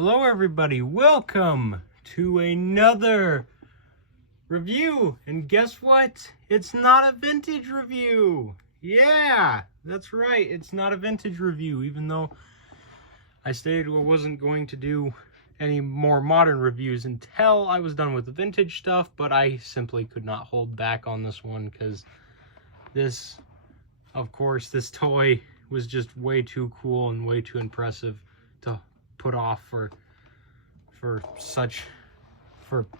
Hello everybody, welcome to another review, and guess what? It's not a vintage review. Yeah, that's right, it's not a vintage review, even though I stated I wasn't going to do any more modern reviews until I was done with the vintage stuff, but I simply could not hold back on this one because this, of course, this toy was just way too cool and way too impressive to put off for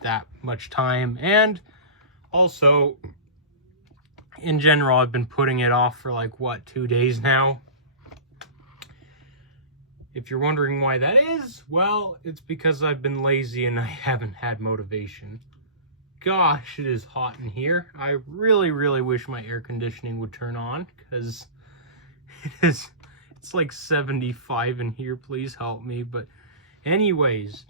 that much time. And also, in general, I've been putting it off for like, what, 2 days now? If you're wondering why that is, well, it's because I've been lazy and I haven't had motivation. Gosh, it is hot in here. I really, really wish my air conditioning would turn on, because it's like 75 in here. Please help me. But anyways,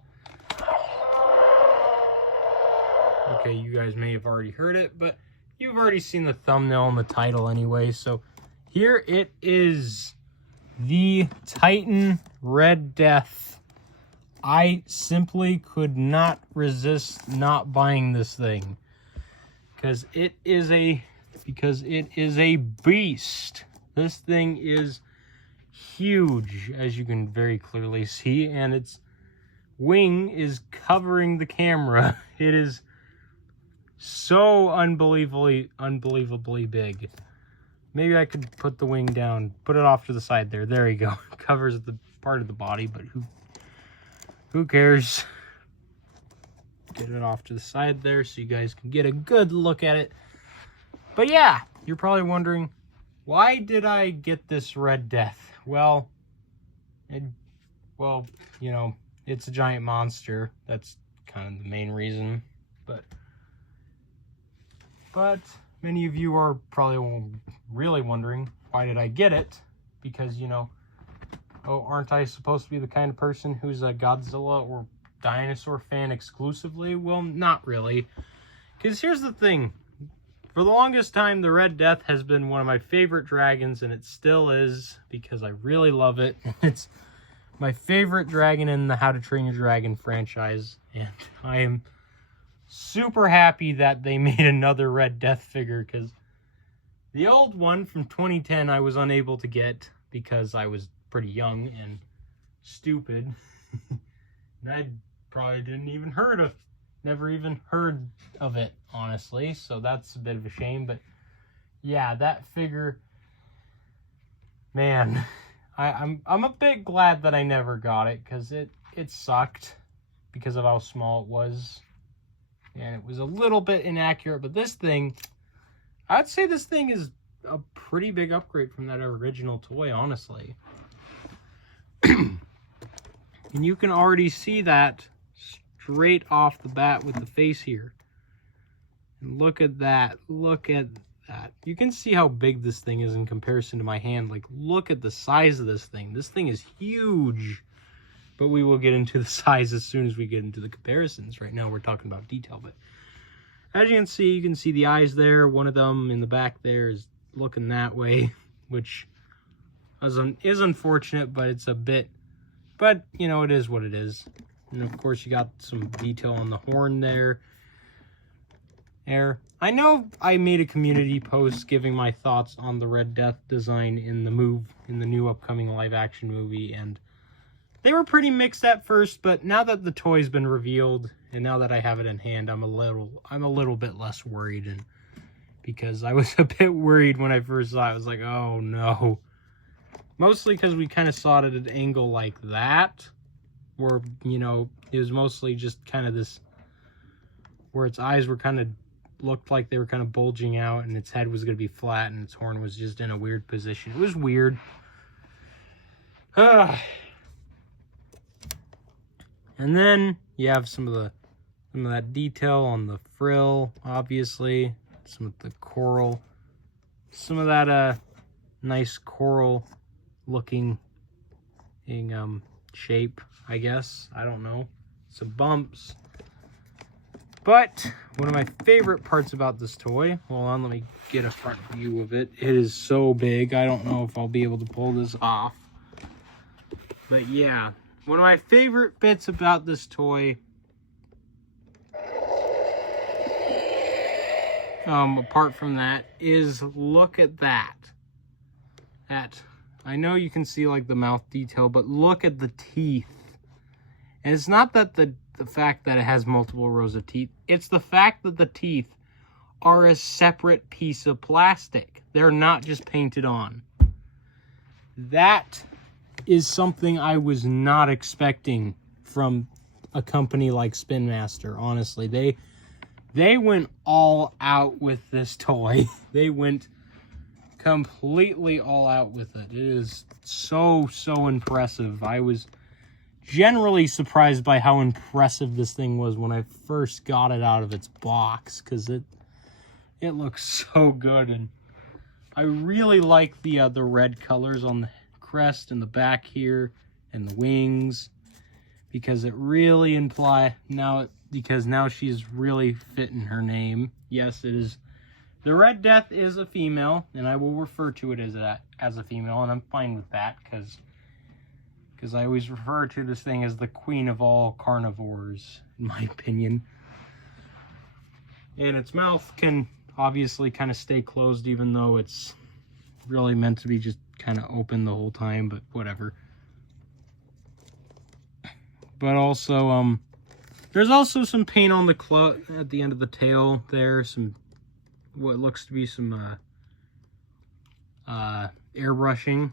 okay, you guys may have already heard it, but you've already seen the thumbnail and the title anyway. So here it is, the Titan Red Death. I simply could not resist not buying this thing because it is a beast. This thing is huge, as you can very clearly see, and its wing is covering the camera. It is so unbelievably big. Maybe I could put the wing down, put it off to the side there. There you go. Covers the part of the body, but who cares? Get it off to the side there so you guys can get a good look at it. But yeah, you're probably wondering, why did I get this Red Death? Well, you know, it's a giant monster. That's kind of the main reason. But many of you are probably really wondering, why did I get it? Because, you know, oh, aren't I supposed to be the kind of person who's a Godzilla or dinosaur fan exclusively? Well, not really. Because here's the thing. For the longest time, the Red Death has been one of my favorite dragons, and it still is, because I really love it. It's my favorite dragon in the How to Train Your Dragon franchise, and I am super happy that they made another Red Death figure, because the old one from 2010 I was unable to get because I was pretty young and stupid. And I probably never even heard of it, honestly, so that's a bit of a shame. But yeah, that figure, man, I'm a bit glad that I never got it, because it sucked because of how small it was. And it was a little bit inaccurate, but this thing, I'd say this thing is a pretty big upgrade from that original toy, honestly. And you can already see that straight off the bat with the face here. And look at that. Look at that. You can see how big this thing is in comparison to my hand. Like, look at the size of this thing. This thing is huge. But we will get into the size as soon as we get into the comparisons. Right now we're talking about detail. But as you can see the eyes there. One of them in the back there is looking that way, which is unfortunate, but it's a bit, but you know, it is what it is. And of course you got some detail on the horn there. I know I made a community post giving my thoughts on the Red Death design in the new upcoming live action movie, and they were pretty mixed at first, but now that the toy's been revealed and now that I have it in hand, I'm a little bit less worried. And because I was a bit worried when I first saw it, I was like, oh no. Mostly because we kind of saw it at an angle like that, where, you know, it was mostly just kind of this, where its eyes were kind of, looked like they were kind of bulging out, and its head was going to be flat, and its horn was just in a weird position. It was weird. And then you have some of that detail on the frill, obviously. Some of the coral. Some of that nice coral looking shape, I guess. I don't know. Some bumps. But one of my favorite parts about this toy, hold on, let me get a front view of it. It is so big, I don't know if I'll be able to pull this off. But yeah, One of my favorite bits about this toy, apart from that, is look at that. I know you can see like the mouth detail, but look at the teeth. And it's not that the fact that it has multiple rows of teeth, it's the fact that the teeth are a separate piece of plastic. They're not just painted on. That is something I was not expecting from a company like Spin Master. Honestly, they went all out with this toy. They went completely all out with it. It is so impressive. I was generally surprised by how impressive this thing was when I first got it out of its box, because it looks so good. And I really like the red colors on the crest and the back here and the wings, because it really because now she's really fitting her name. Yes, it is. The Red Death is a female, and I will refer to it as a female, and I'm fine with that, because I always refer to this thing as the queen of all carnivores, in my opinion. And its mouth can obviously kind of stay closed, even though it's really meant to be just kind of open the whole time, but whatever. But also, there's also some paint on the at the end of the tail there, some what looks to be some airbrushing,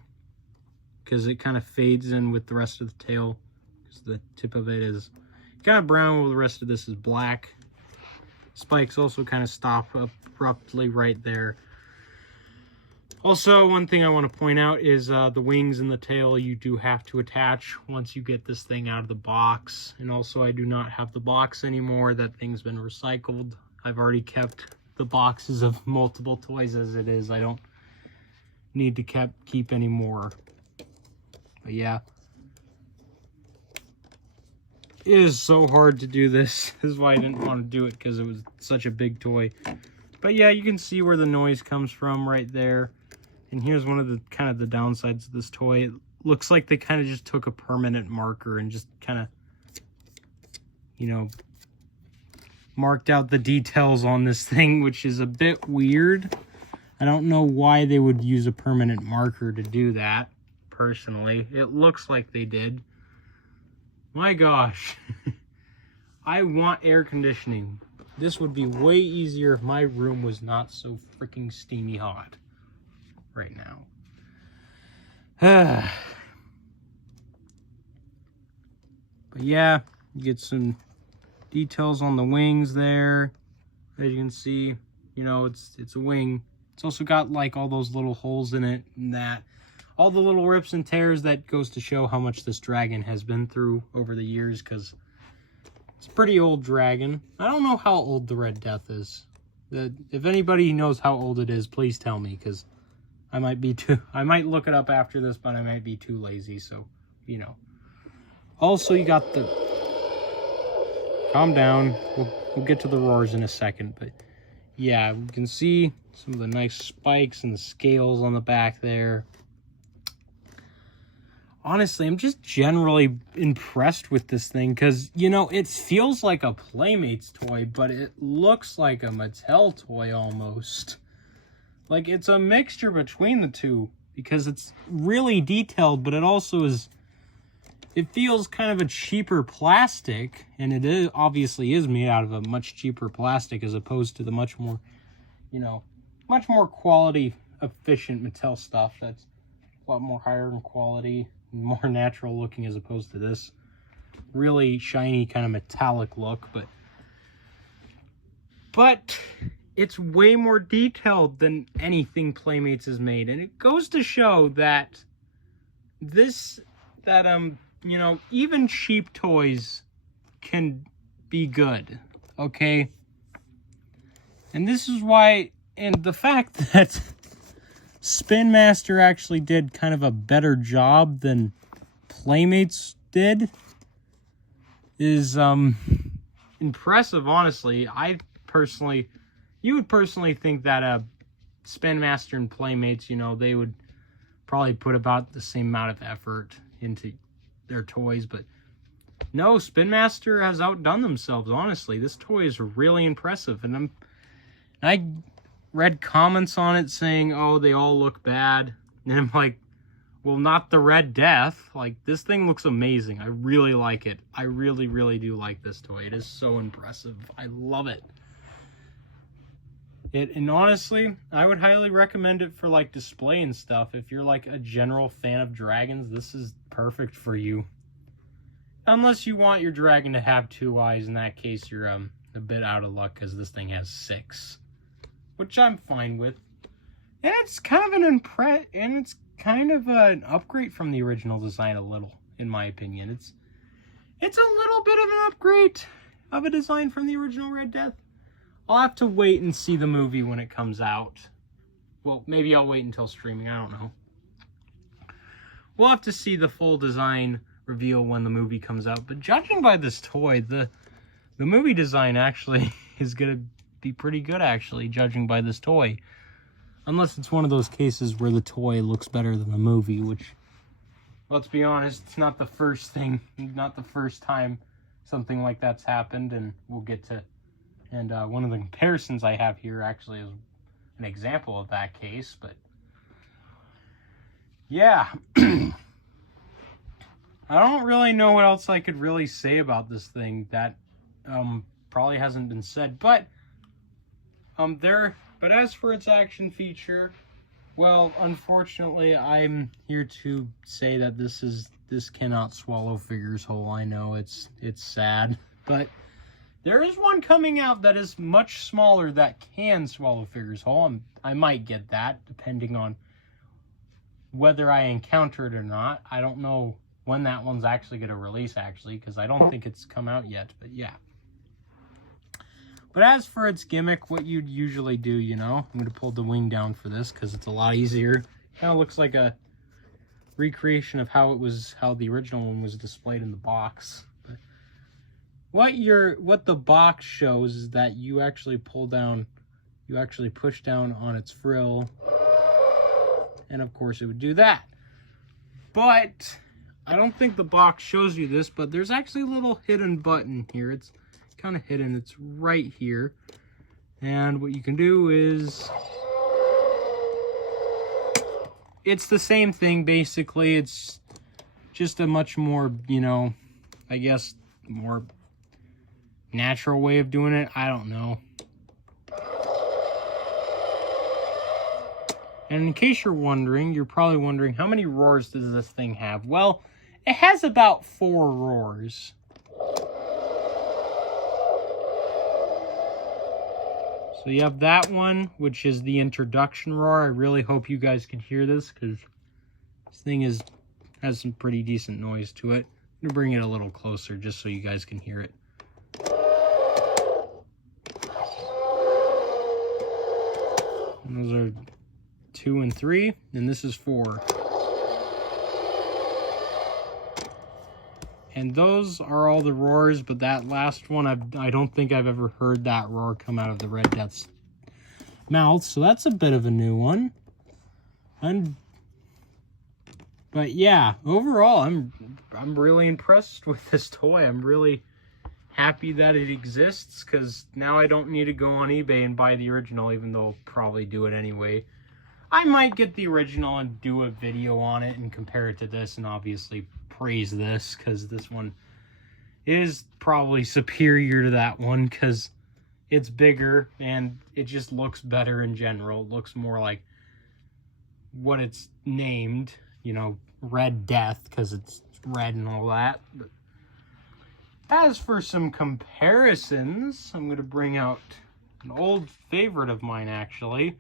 because it kind of fades in with the rest of the tail, because the tip of it is kind of brown while the rest of this is black. Spikes also kind of stop abruptly right there. Also, one thing I want to point out is the wings and the tail you do have to attach once you get this thing out of the box. And also, I do not have the box anymore. That thing's been recycled. I've already kept the boxes of multiple toys as it is. I don't need to keep any more. But yeah. It is so hard to do this. This is why I didn't want to do it, because it was such a big toy. But yeah, you can see where the noise comes from right there. And here's one of the kind of the downsides of this toy. It looks like they kind of just took a permanent marker and just kind of, you know, marked out the details on this thing, which is a bit weird. I don't know why they would use a permanent marker to do that, personally. It looks like they did. My gosh. I want air conditioning. This would be way easier if my room was not so freaking steamy hot right now. But yeah, you get some details on the wings there. As you can see, you know, it's a wing. It's also got like all those little holes in it, and that all the little rips and tears. That goes to show how much this dragon has been through over the years, because it's a pretty old dragon. I don't know how old the Red Death is. If anybody knows how old it is, please tell me, because I might look it up after this, but I might be too lazy, so, you know. Also, you got the... Calm down. We'll get to the roars in a second, but yeah, you can see some of the nice spikes and the scales on the back there. Honestly, I'm just generally impressed with this thing, because, you know, it feels like a Playmates toy, but it looks like a Mattel toy almost. Like, it's a mixture between the two, because it's really detailed, but it also is... It feels kind of a cheaper plastic, and it is obviously is made out of a much cheaper plastic as opposed to the much more, you know, much more quality efficient Mattel stuff that's a lot more higher in quality, more natural looking, as opposed to this really shiny kind of metallic look. But it's way more detailed than anything Playmates has made, and it goes to show that you know, even cheap toys can be good, okay? And this is why, and the fact that Spin Master actually did kind of a better job than Playmates did is impressive, honestly. You would personally think that Spin Master and Playmates, you know, they would probably put about the same amount of effort into their toys, but no, Spin Master has outdone themselves, honestly. This toy is really impressive. And I read comments on it saying, oh, they all look bad. And I'm like, well, not the Red Death. Like, this thing looks amazing. I really like it. I really, really do like this toy. It is so impressive. I love it. And honestly, I would highly recommend it for, like, display and stuff. If you're, like, a general fan of dragons, this is perfect for you. Unless you want your dragon to have 2 eyes. In that case, you're a bit out of luck because this thing has 6. Which I'm fine with. And it's kind of it's kind of an upgrade from the original design a little, in my opinion. It's a little bit of an upgrade of a design from the original Red Death. I'll have to wait and see the movie when it comes out. Well, maybe I'll wait until streaming, I don't know. We'll have to see the full design reveal when the movie comes out. But judging by this toy, the movie design actually is going to be pretty good, actually, judging by this toy. Unless it's one of those cases where the toy looks better than the movie, which, let's be honest, it's not the first time something like that's happened, and we'll get to. And one of the comparisons I have here actually is an example of that case, but yeah. I don't really know what else I could really say about this thing that probably hasn't been said, but as for its action feature, well, unfortunately, I'm here to say that this cannot swallow Figures whole. I know it's sad, but there is one coming out that is much smaller that can swallow Figures whole. I might get that, depending on whether I encounter it or not. I don't know when that one's actually going to release, actually, because I don't think it's come out yet, but yeah. But as for its gimmick, what you'd usually do, you know, I'm going to pull the wing down for this because it's a lot easier. Kind of looks like a recreation of how the original one was displayed in the box. But what the box shows is that you actually push down on its frill, and of course it would do that. But I don't think the box shows you this, but there's actually a little hidden button here. It's kind of hidden. It's right here. And what you can do is, it's the same thing basically. It's just a much more, you know, I guess more natural way of doing it. I don't know. And in case you're probably wondering, how many roars does this thing have? Well, it has about 4 roars. So you have that one, which is the introduction roar. I really hope you guys can hear this, because this thing has some pretty decent noise to it. I'm going to bring it a little closer just so you guys can hear it. And those are 2 and 3, and this is 4. And those are all the roars, but that last one, I don't think I've ever heard that roar come out of the Red Death's mouth, so that's a bit of a new one. But yeah, overall, I'm really impressed with this toy. I'm really happy that it exists, because now I don't need to go on eBay and buy the original, even though I'll probably do it anyway. I might get the original and do a video on it and compare it to this, and obviously praise this, because this one is probably superior to that one, because it's bigger and it just looks better in general. It looks more like what it's named, you know, Red Death, because it's red and all that. But as for some comparisons, I'm going to bring out an old favorite of mine, actually.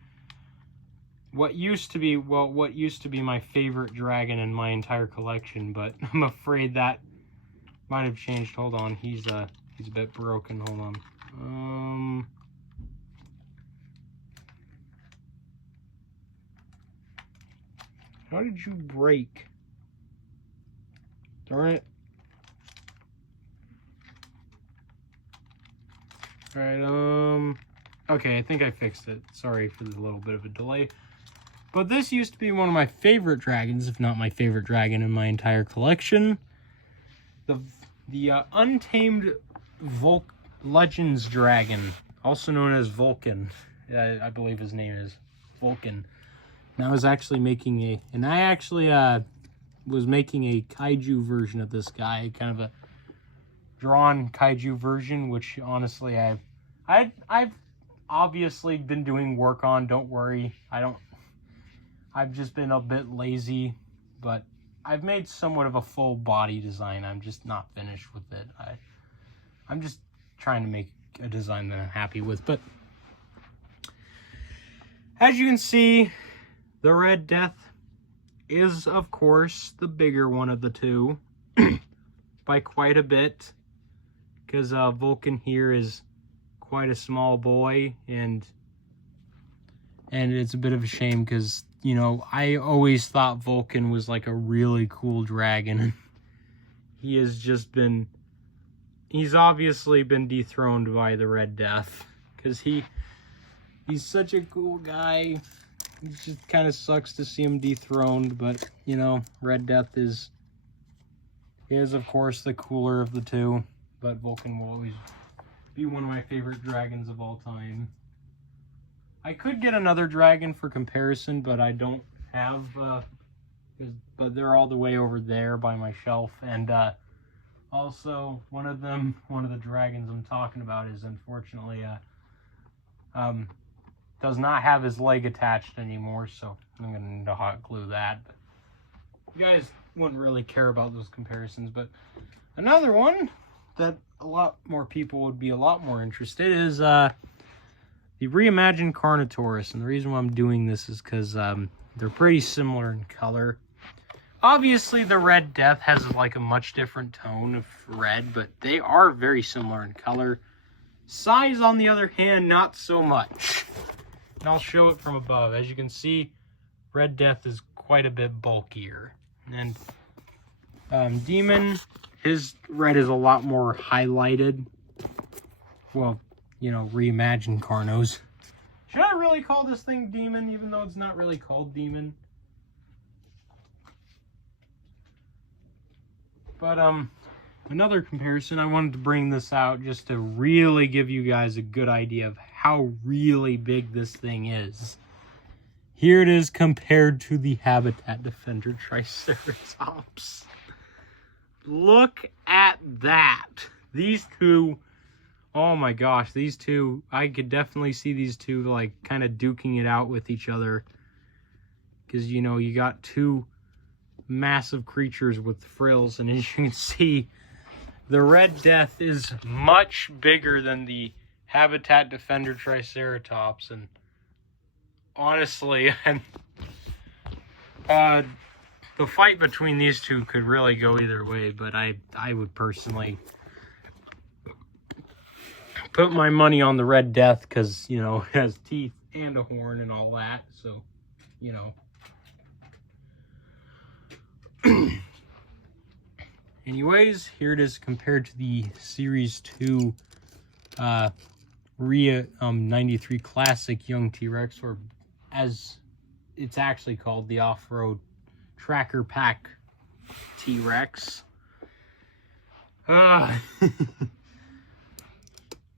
What used to be my favorite dragon in my entire collection, but I'm afraid that might have changed. Hold on, he's a bit broken. Hold on. How did you break? Darn it. Alright, okay, I think I fixed it. Sorry for the little bit of a delay. But this used to be one of my favorite dragons, if not my favorite dragon in my entire collection. the Untamed Legends Dragon, also known as Vulcan. I believe his name is Vulcan. And I was actually making was making a kaiju version of this guy, kind of a drawn kaiju version, which honestly I've obviously been doing work on. Don't worry, I've just been a bit lazy, but I've made somewhat of a full body design. I'm just not finished with it. I'm just trying to make a design that I'm happy with. But as you can see, the Red Death is, of course, the bigger one of the two by quite a bit, because Vulcan here is quite a small boy, and it's a bit of a shame because, you know, I always thought Vulcan was like a really cool dragon. He has just been, he's obviously been dethroned by the Red Death, because he's such a cool guy. It just kind of sucks to see him dethroned, but, you know, Red Death is of course the cooler of the two, but Vulcan will always be one of my favorite dragons of all time. I could get another dragon for comparison, but I don't have, but they're all the way over there by my shelf, and also one of the dragons I'm talking about is unfortunately does not have his leg attached anymore, so I'm gonna need to hot glue that. But you guys wouldn't really care about those comparisons, but another one that a lot more people would be a lot more interested is the reimagined carnivores. And the reason why I'm doing this is because they're pretty similar in color. Obviously the Red Death has like a much different tone of red, but they are very similar in color. Size, on the other hand, not so much. And I'll show it from above. As you can see, Red Death is quite a bit bulkier. And Demon, his red is a lot more highlighted. Well, you know, reimagined Carnos. Should I really call this thing Demon, even though it's not really called Demon? But, another comparison, I wanted to bring this out just to really give you guys a good idea of how really big this thing is. Here it is compared to the Habitat Defender Triceratops. Look at that. These two, oh my gosh, these two, I could definitely see these two like kind of duking it out with each other. Because, you know, you got two massive creatures with frills, and as you can see, the Red Death is much bigger than the Habitat Defender Triceratops, and honestly, the fight between these two could really go either way, but I would personally put my money on the Red Death because, you know, it has teeth and a horn and all that, so, you know. Anyways, here it is compared to the Series 2 RIA 93 Classic Young T-Rex, or as it's actually called, the Off-Road Tracker Pack T-Rex. And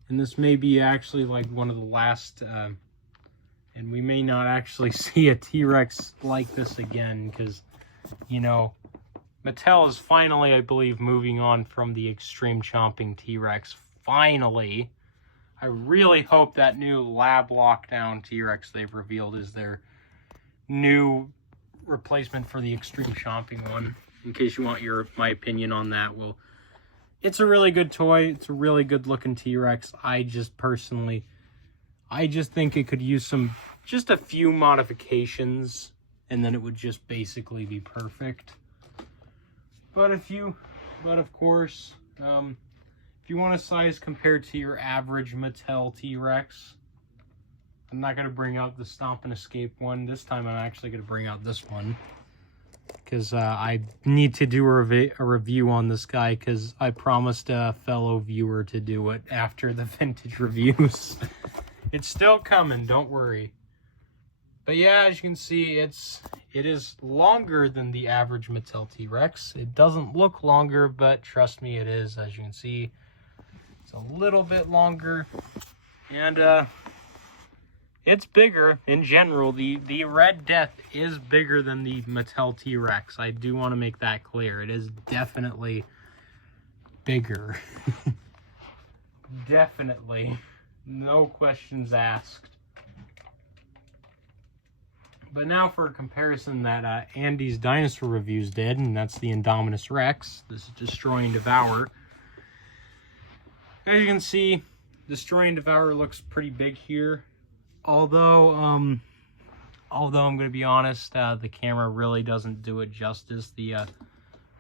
this may be actually like one of the last, and we may not actually see a T-Rex like this again, because, you know, Mattel is finally, I believe, moving on from the extreme chomping T-Rex. Finally. I really hope that new lab lockdown T-Rex they've revealed is their new replacement for the extreme chomping one. In case you want my opinion on that, well, it's a really good toy. It's a really good looking T-Rex. I just think it could use just a few modifications, and then it would just basically be perfect. But of course, if you want a size compared to your average Mattel T-Rex, I'm not going to bring out the Stomp and Escape one. This time I'm actually going to bring out this one, because I need to do a review on this guy, because I promised a fellow viewer to do it after the vintage reviews. It's still coming, don't worry. But yeah, as you can see, it is longer than the average Mattel T-Rex. It doesn't look longer, but trust me, it is. As you can see, it's a little bit longer. And it's bigger in general. The Red Death is bigger than the Mattel T-Rex. I do want to make that clear. It is definitely bigger. Definitely. No questions asked. But now for a comparison that Andy's Dinosaur Reviews did, and that's the Indominus Rex. This is Destroy and Devour. As you can see, Destroy and Devour looks pretty big here. Although I'm going to be honest, the camera really doesn't do it justice. The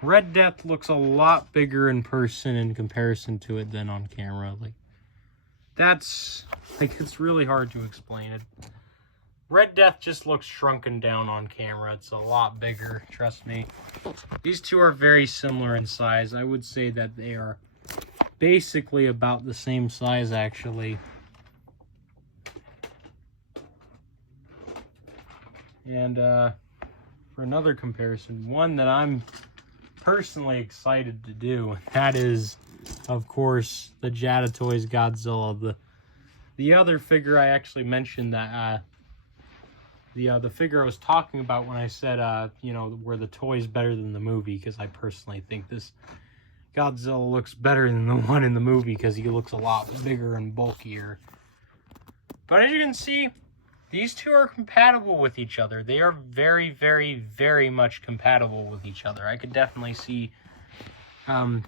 Red Death looks a lot bigger in person in comparison to it than on camera. It's really hard to explain it. Red Death just looks shrunken down on camera. It's a lot bigger, trust me. These two are very similar in size. I would say that they are basically about the same size, actually. And for another comparison, one that I'm personally excited to do, that is, of course, the Jada Toys Godzilla. The other figure I actually mentioned that the figure I was talking about when I said, you know, where the toy's better than the movie, because I personally think this Godzilla looks better than the one in the movie because he looks a lot bigger and bulkier. But as you can see, these two are compatible with each other. They are very, very, very much compatible with each other. I could definitely see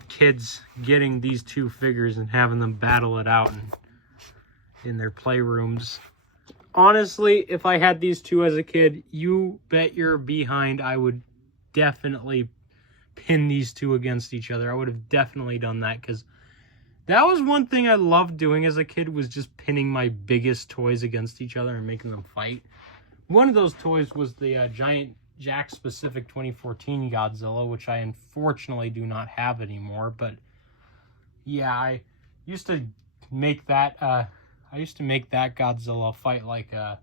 kids getting these two figures and having them battle it out in their playrooms. Honestly, if I had these two as a kid, you bet your behind I would definitely pin these two against each other. I would have definitely done that, because that was one thing I loved doing as a kid, was just pinning my biggest toys against each other and making them fight. One of those toys was the Giant Jakks Pacific 2014 Godzilla, which I unfortunately do not have anymore. But yeah, I used to make that Godzilla fight like I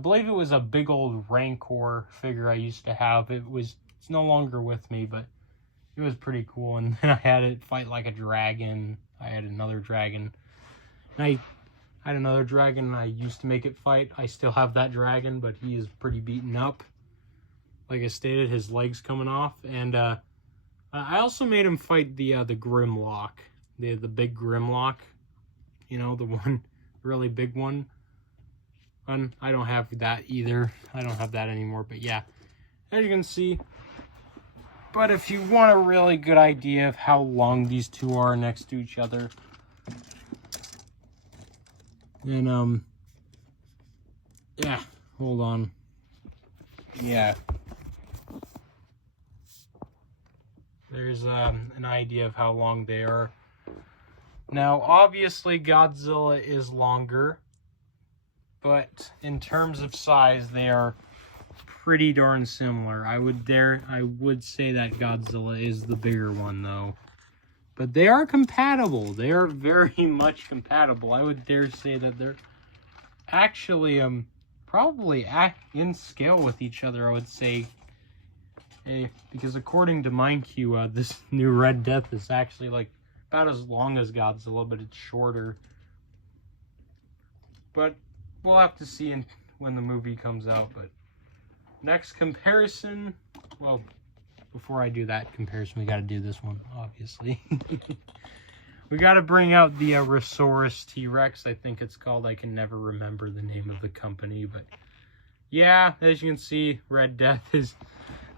believe it was a big old Rancor figure I used to have. It's no longer with me, but it was pretty cool. And then I had it fight like a dragon. I had another dragon. And I had another dragon, and I used to make it fight. I still have that dragon, but he is pretty beaten up. Like I stated, his legs coming off. And I also made him fight the Grimlock. The big Grimlock. You know, the one really big one. And I don't have that either. I don't have that anymore, but yeah. As you can see. But if you want a really good idea of how long these two are next to each other, then, yeah, hold on. Yeah. There's an idea of how long they are. Now, obviously, Godzilla is longer, but in terms of size, they are pretty darn similar. I would say that Godzilla is the bigger one, though. But they are compatible. They are very much compatible. I would dare say that they're actually probably in scale with each other, I would say. Because according to MindQ, this new Red Death is actually like about as long as Godzilla, but it's shorter. But we'll have to see when the movie comes out. But next comparison, well, before I do that comparison, we got to do this one, obviously. We got to bring out the Rosaurus T-Rex, I think it's called. I can never remember the name of the company, but yeah, as you can see, Red Death is...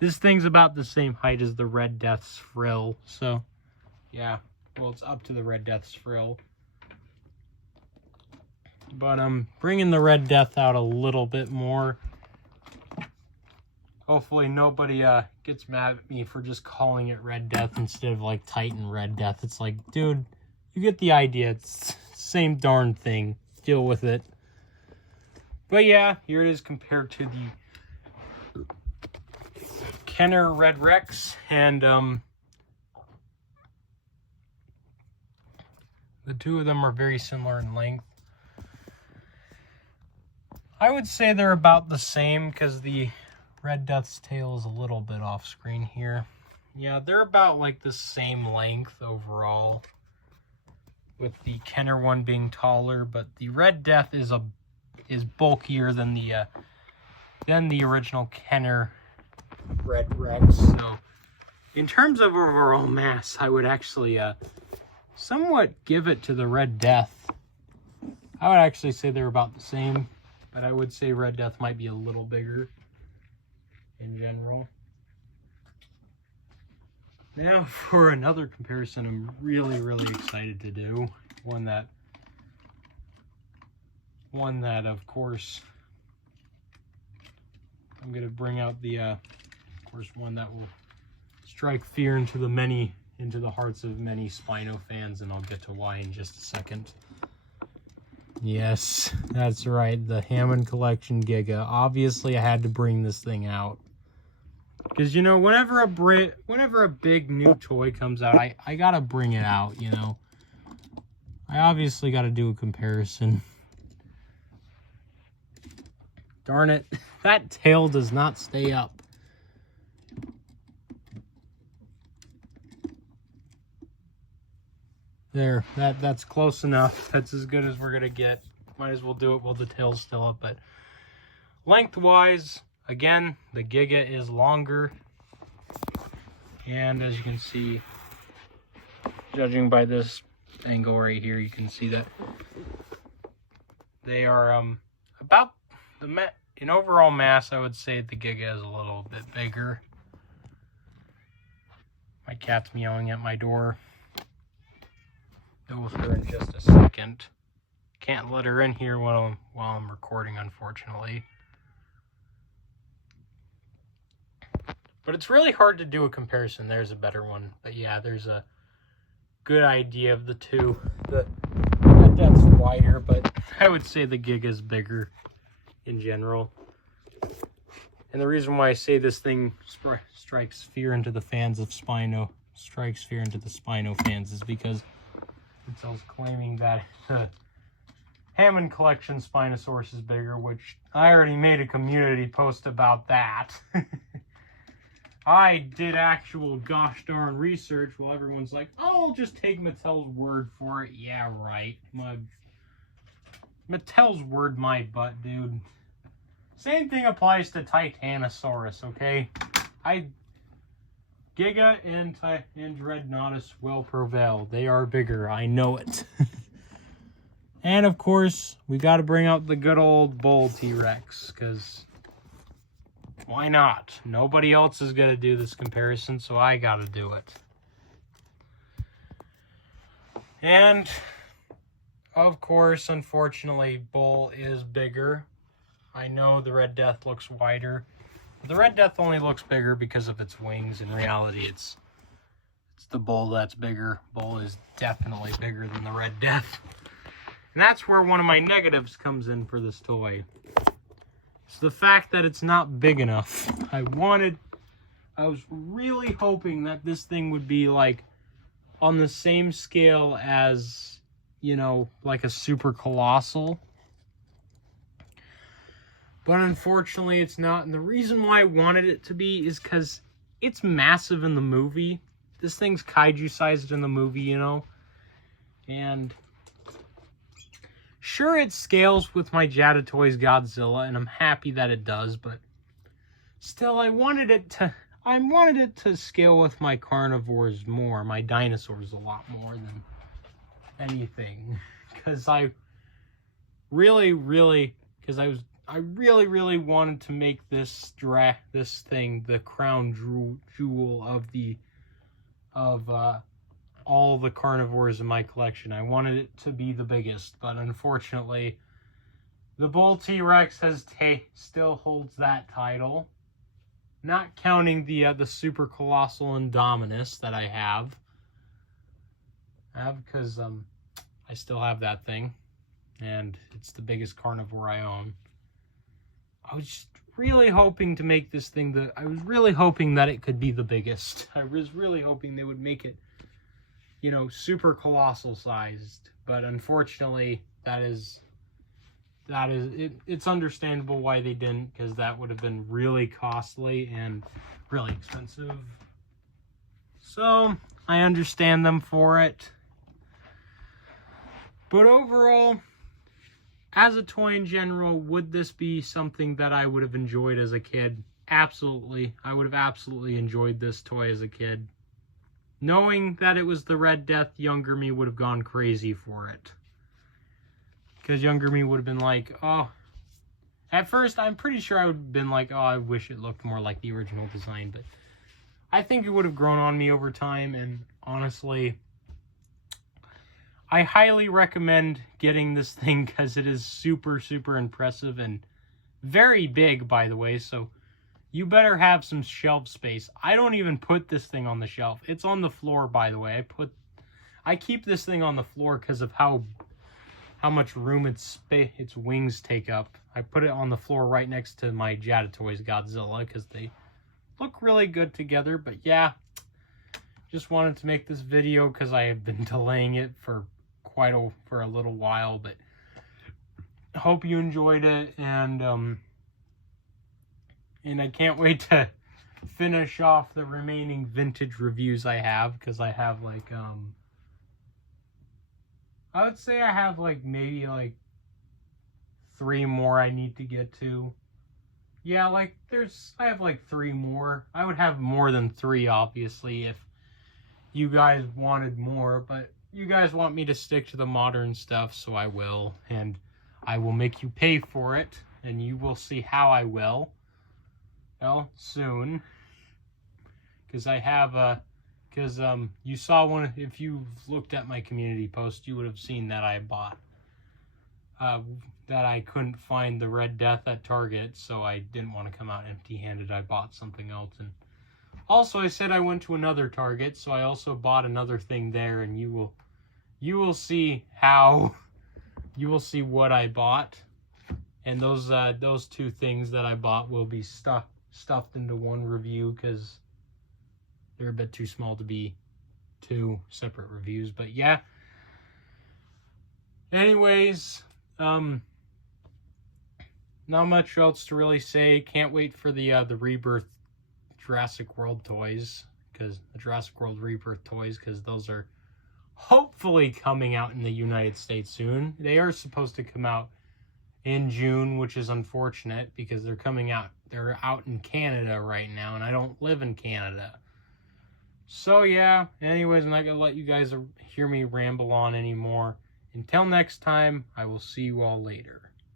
This thing's about the same height as the Red Death's frill, so yeah. Well, it's up to the Red Death's frill. But I'm bringing the Red Death out a little bit more. Hopefully nobody gets mad at me for just calling it Red Death instead of like Titan Red Death. It's like, dude, you get the idea. It's the same darn thing. Deal with it. But yeah, here it is compared to the Kenner Red Rex, and the two of them are very similar in length. I would say they're about the same because the Red Death's tail is a little bit off screen here. Yeah, they're about like the same length overall, with the Kenner one being taller, but the Red Death is bulkier than the original Kenner Red Rex. So in terms of overall mass, I would actually somewhat give it to the Red Death. I would actually say they're about the same, but I would say Red Death might be a little bigger in general. Now for another comparison I'm really, really excited to do. One that of course I'm going to bring out the of course one that will strike fear into the hearts of many Spino fans, and I'll get to why in just a second. Yes, that's right, the Hammond Collection Giga. Obviously I had to bring this thing out. Because, you know, whenever a big new toy comes out, I gotta bring it out, you know. I obviously gotta do a comparison. Darn it, that tail does not stay up. There, that's close enough. That's as good as we're gonna get. Might as well do it while the tail's still up, but lengthwise, again, the Giga is longer, and as you can see, judging by this angle right here, you can see that they are about in overall mass. I would say the Giga is a little bit bigger. My cat's meowing at my door. Deal with her in just a second. Can't let her in here while I'm recording, unfortunately. But it's really hard to do a comparison. There's a better one. But yeah, there's a good idea of the two. The Red Death's wider, but I would say the Giga's bigger in general. And the reason why I say this thing strikes fear into the fans of Spino, is because Mattel's claiming that the Hammond Collection Spinosaurus is bigger, which I already made a community post about that. I did actual gosh darn research while everyone's like, oh, I'll just take Mattel's word for it. Yeah, right. Mattel's word my butt, dude. Same thing applies to Titanosaurus, okay? Giga and Dreadnoughtus will prevail. They are bigger, I know it. And of course, we got to bring out the good old bull T-Rex, because why not? Nobody else is going to do this comparison, so I got to do it. And of course, unfortunately, bull is bigger. I know the Red Death looks wider. The Red Death only looks bigger because of its wings. In reality, it's the bull that's bigger. Bull is definitely bigger than the Red Death. And that's where one of my negatives comes in for this toy. It's the fact that it's not big enough. I was really hoping that this thing would be like on the same scale as, you know, like a Super Colossal. But unfortunately, it's not. And the reason why I wanted it to be is because it's massive in the movie. This thing's kaiju sized in the movie, you know. And sure, it scales with my Jadatoys Godzilla, and I'm happy that it does. But still, I wanted it to scale with my carnivores more, my dinosaurs a lot more than anything. Because I really wanted to make this thing the crown jewel of all the carnivores in my collection. I wanted it to be the biggest, but unfortunately, the bull T-Rex still holds that title. Not counting the Super Colossal Indominus that I have. Because I still have that thing, and it's the biggest carnivore I own. I was just really hoping to make this thing I was really hoping that it could be the biggest. I was really hoping they would make it, you know, super colossal sized. But unfortunately, that is it's understandable why they didn't, because that would have been really costly and really expensive. So I understand them for it. But overall, as a toy in general, would this be something that I would have enjoyed as a kid? Absolutely. I would have absolutely enjoyed this toy as a kid. Knowing that it was the Red Death, younger me would have gone crazy for it. Because younger me would have been like, oh... At first, I'm pretty sure I would have been like, oh, I wish it looked more like the original design. But I think it would have grown on me over time. And honestly, I highly recommend getting this thing because it is super, super impressive and very big, by the way. So you better have some shelf space. I don't even put this thing on the shelf. It's on the floor, by the way. I keep this thing on the floor because of how much room its wings take up. I put it on the floor right next to my Jadatoys Godzilla because they look really good together. But yeah, just wanted to make this video because I have been delaying it for a little while. But hope you enjoyed it, and I can't wait to finish off the remaining vintage reviews I have, because I have like I would say I have like maybe like 3 more I need to get to. Yeah, like I have like 3 more. I would have more than 3 obviously if you guys wanted more, but you guys want me to stick to the modern stuff, so I will, and I will make you pay for it, and you will see how I will. Well, soon, because I have you saw one. If you've looked at my community post, you would have seen that I bought that I couldn't find the Red Death at Target, so I didn't want to come out empty-handed. I bought something else, and also I said I went to another Target, so I also bought another thing there, and you will see what I bought, and those 2 things that I bought will be stuffed into one review because they're a bit too small to be 2 separate reviews. But yeah, anyways, not much else to really say. Can't wait for the Rebirth Jurassic World toys, because the Jurassic World Rebirth toys, because those are hopefully coming out in the United States soon. They are supposed to come out in June, which is unfortunate because they're out in Canada right now, and I don't live in Canada. So yeah, anyways, I'm not gonna let you guys hear me ramble on anymore. Until next time, I will see you all later.